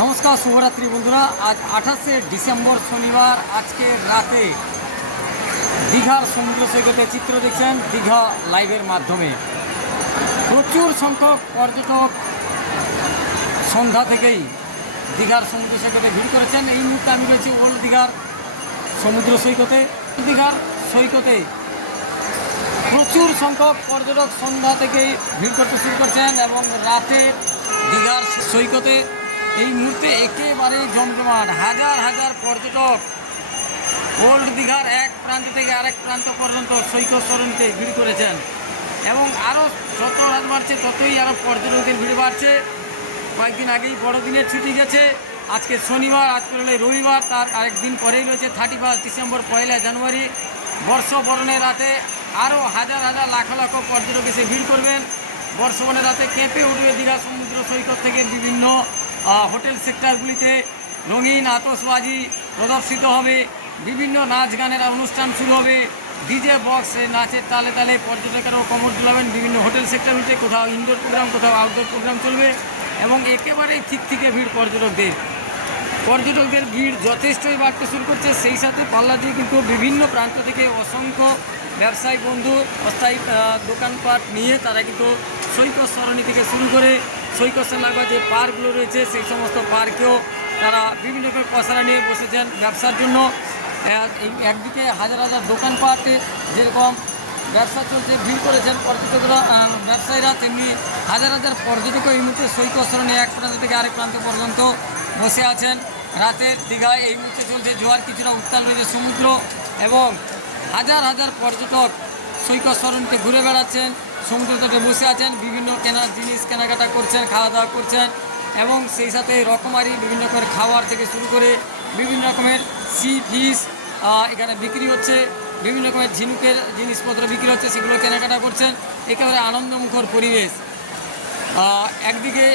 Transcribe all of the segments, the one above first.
নমস্কার, শুভরাত্রি বন্ধুরা। আজ আঠাশে ডিসেম্বর শনিবার, আজকে রাতে দীঘার সমুদ্র সৈকতে চিত্র দেখছেন দীঘা লাইভের মাধ্যমে। প্রচুর সংখ্যক পর্যটক সন্ধ্যা থেকেই দীঘার সমুদ্র সৈকতে ভিড় করেছেন। এই মুহূর্তে আমি রয়েছি ওল্ড দীঘার সমুদ্র সৈকতে। দীঘার সৈকতে প্রচুর সংখ্যক পর্যটক সন্ধ্যা থেকেই ভিড় করতে শুরু করছেন এবং রাতে দীঘার সৈকতে এই মুহূর্তে একেবারে জমজমাট, হাজার হাজার পর্যটক ওল্ড দীঘার এক প্রান্ত থেকে আরেক প্রান্ত পর্যন্ত সৈকত সরণিতে ভিড় করেছেন। এবং আরও যত রাত বাড়ছে, ততই আরও পর্যটকদের ভিড় বাড়ছে। কয়েকদিন আগেই বড়দিনের ছুটি গেছে। আজকে শনিবার, আজ করলে রবিবার, তার আরেকদিন পরেই রয়েছে থার্টি ফার্স্ট ডিসেম্বর, পয়লা জানুয়ারি। বর্ষবরণের রাতে আরও হাজার হাজার লাখ লাখ পর্যটক এসে ভিড় করবেন। বর্ষবরণের রাতে কেঁপে উঠবে দীঘা সমুদ্র সৈকত থেকে বিভিন্ন হোটেল সেক্টরগুলিতে রঙিন আতসবাজি প্রদর্শিত হবে। বিভিন্ন নাচ গানের অনুষ্ঠান শুরু হবে। ডিজে বক্স নাচের তালে তালে পর্যটকেরাও কমর তোলাবেন বিভিন্ন হোটেল সেক্টরগুলিতে কোথাও ইনডোর প্রোগ্রাম কোথাও আউটডোর প্রোগ্রাম চলবে এবং একেবারেই ঠিক থেকে ভিড় পর্যটকদের। পর্যটকদের ভিড় যথেষ্টই বাড়তে শুরু করছে। সেই সাথে পাল্লা দিয়ে কিন্তু বিভিন্ন প্রান্ত থেকে অসংখ্য ব্যবসায়ী বন্ধু, অস্থায়ী দোকানপাট নিয়ে তারা কিন্তু সৈকত সরণি থেকে শুরু করে সৈকত লাগোয়া যে পার্কগুলো রয়েছে, সেই সমস্ত পার্কেও তারা বিভিন্ন রকমের পয়সারা নিয়ে বসেছেন ব্যবসার জন্য। একদিকে হাজার হাজার দোকানপাটে যেরকম ব্যবসা চলছে, ভিড় করেছেন পর্যটকরা ব্যবসায়ীরা, তেমনি হাজার হাজার পর্যটকও এই মুহূর্তে সৈকত সরণি এক প্রান্ত থেকে আরেক প্রান্ত পর্যন্ত বসে আছেন। রাতের দীঘায় এই মুহূর্তে চলছে জোয়ার, কিছুটা উত্তাল রয়েছে সমুদ্র এবং হাজার হাজার পর্যটক সৈকত সরণিতে ঘুরে বেড়াচ্ছেন। সমুদ্র তটে বসে আছেন, বিভিন্ন কেনার জিনিস কেনাকাটা করছেন খাওয়া দাওয়া করছেন এবং সেই সাথে রকমারি বিভিন্ন রকমের খাবার থেকে শুরু করে বিভিন্ন রকমের সি ফিস এখানে বিক্রি হচ্ছে, বিভিন্ন রকমের ঝিনুকের জিনিসপত্র বিক্রি হচ্ছে, সেগুলো কেনাকাটা করছেন। একেবারে আনন্দমুখর পরিবেশ। একদিকে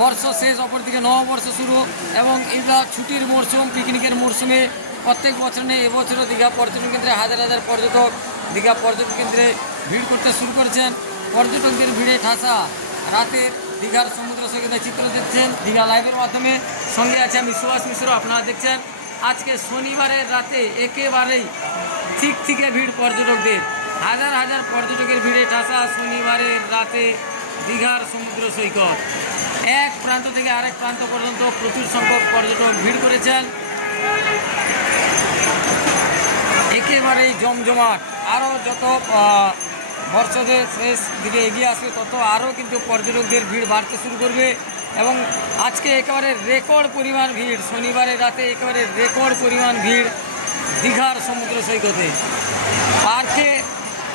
বর্ষ শেষ, অপরদিকে নববর্ষ শুরু এবং এটা ছুটির মরশুম পিকনিকের মরশুমে প্রত্যেক বছর নেই, এবছরও দীঘা পর্যটন কেন্দ্রে, হাজার হাজার পর্যটক দীঘা পর্যটন কেন্দ্রে ভিড় করতে শুরু করেছেন। পর্যটকদের ভিড়ে ঠাসা। রাতে দীঘার সমুদ্র সৈকতে চিত্র দেখছেন দীঘা লাইভের মাধ্যমে। সঙ্গে আছে আমি সুভাষ মিশ্র, আপনারা দেখছেন। আজকে শনিবারের রাতে একেবারেই ঠিক থেকে ভিড় পর্যটকদের। হাজার হাজার পর্যটকের ভিড়ে ঠাসা শনিবারের রাতে দীঘার সমুদ্র সৈকত। এক প্রান্ত থেকে আরেক প্রান্ত পর্যন্ত প্রচুর সংখ্যক পর্যটক ভিড় করেছেন। একেবারেই জমজমাট আরও যত বর্ষদের শেষ দিকে এগিয়ে আসবে, তত আরও কিন্তু পর্যটকদের ভিড় বাড়তে শুরু করবে। এবং আজকে একেবারে রেকর্ড পরিমাণ ভিড়, শনিবারের রাতে একেবারে রেকর্ড পরিমাণ ভিড় দীঘার সমুদ্র সৈকতে। পার্কে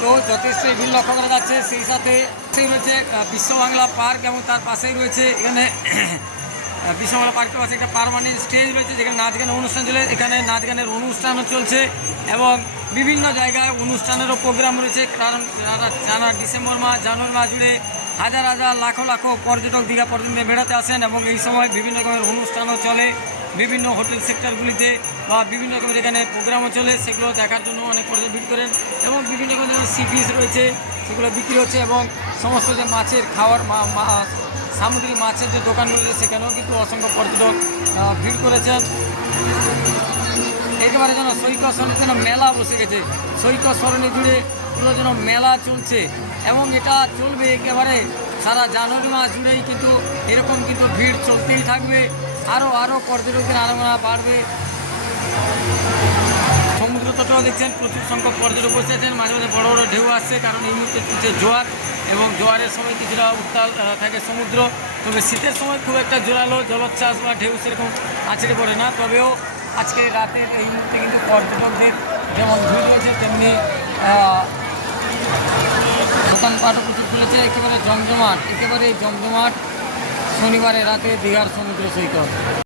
তো যথেষ্টই ভিড় লক্ষ্য করা যাচ্ছে, সেই সাথে সেই রয়েছে বিশ্ব বাংলা পার্ক এবং তার পাশেই রয়েছে এখানে বিশ্বমালা পার্কের পাশে একটা পারমানেন্ট স্টেজ রয়েছে, যেখানে নাচ গানের অনুষ্ঠান চলে, এখানে নাচ গানের অনুষ্ঠানও চলছে এবং বিভিন্ন জায়গায় অনুষ্ঠানেরও প্রোগ্রাম রয়েছে। কারণ জানা ডিসেম্বর মাস, জানুয়ারি মাস জুড়ে হাজার হাজার, লাখো লাখো পর্যটক দীঘা পর্যন্ত বেড়াতে আসেন এবং এই সময় বিভিন্ন রকমের অনুষ্ঠানও চলে বিভিন্ন হোটেল সেক্টরগুলিতে বা বিভিন্ন রকমের এখানে প্রোগ্রামও চলে। সেগুলো দেখার জন্য অনেক পর্যটক ভিড় করেন এবং বিভিন্ন রকমের সি পিস রয়েছে, সেগুলো বিক্রি হচ্ছে এবং সমস্ত যে মাছের খাওয়ার সামুদ্রিক মাছের যে দোকানগুলো সেখানেও কিন্তু অসংখ্য পর্যটক ভিড় করেছেন। একেবারে যেন সৈকত সরণি যেন মেলা বসে গেছে। সৈকত সরণি জুড়ে পুরো যেন মেলা চলছে এবং এটা চলবে একেবারে সারা জানুয়ারি মাস জুড়েই কিন্তু এরকম কিন্তু ভিড় চলতেই থাকবে। আরও আরও পর্যটকের আনাগোনা বাড়বে। সমুদ্র তটেও দেখছেন, প্রচুর সংখ্যক পর্যটক বসে আছেন। মাঝে মাঝে বড় বড় ঢেউ আসছে কারণ এই মুহূর্তে চলছে জোয়ার এবং জোয়ারের সময় কিছুটা উত্তাল থাকে সমুদ্র। তবে শীতের সময় খুব একটা জোরালো জলোচ্ছ্বাস বা ঢেউ সেরকম আছড়ে পড়ে না। তবেও আজকে রাতে এই মুহূর্তে কিন্তু পর্যটকদের যেমন ভিড় রয়েছে, তেমনি দোকানপাটও প্রচুর খুলেছে, একেবারে জমজমাট একেবারে জমজমাট শনিবারে রাতে দীঘার সমুদ্র সৈকত।